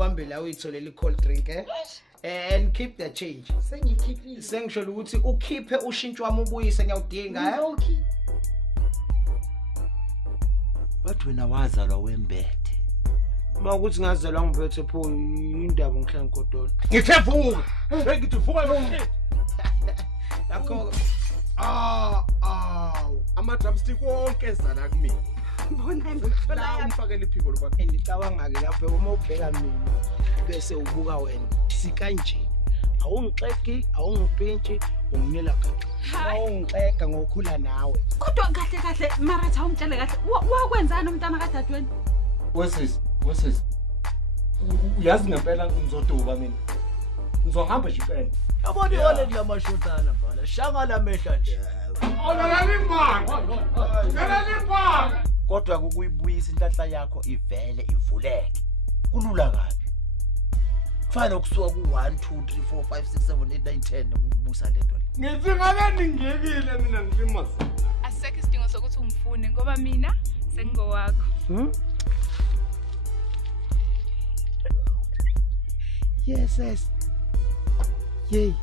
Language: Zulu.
ubambe la uyitholela i-cold drink and keep the change. Sengikhiphile. Sengisho ukuthi ukhiphe ushintsho wami ubuyise ngiyawudinga Bathi wena wazalwa wembethe. Mawukuthi ngazalwa ngibethe pho indaba ngihlanga ngodolo. Ngithe vuka. Ngithi vuka yonke. Lakho Ama-drumstick wonke ezala kumina. Bona ngithola La umfakela iphiko loba. ngicabanga-ke lapho uma ubheka mina bese ubuka wena sikanje. Awungixeki, awungipintshi, unginela gaxa. Awungixeka ngokukhula nawe. kodwa kahle Maratha umtshele kahle wakwenzani umntana kadadweni? Wesisi. Uyazi ngempela ngizoduba mina. Ngizohamba nje impela. Yabona ihole lamashothana bhala. Shangala mehla nje. Kodwa ukuyibuyisa inhlahla yakho ivele ivuleke. Kulula kabi. Kufana ukusuka ku1 2 3 4 5 6 7 8 9 10 ukubusa lento le. Ngithi ngabe ningekile mina ngilimazi. Asekho isidingo sokuthi ungifune ngoba mina sengingowakho. Yes. Yey.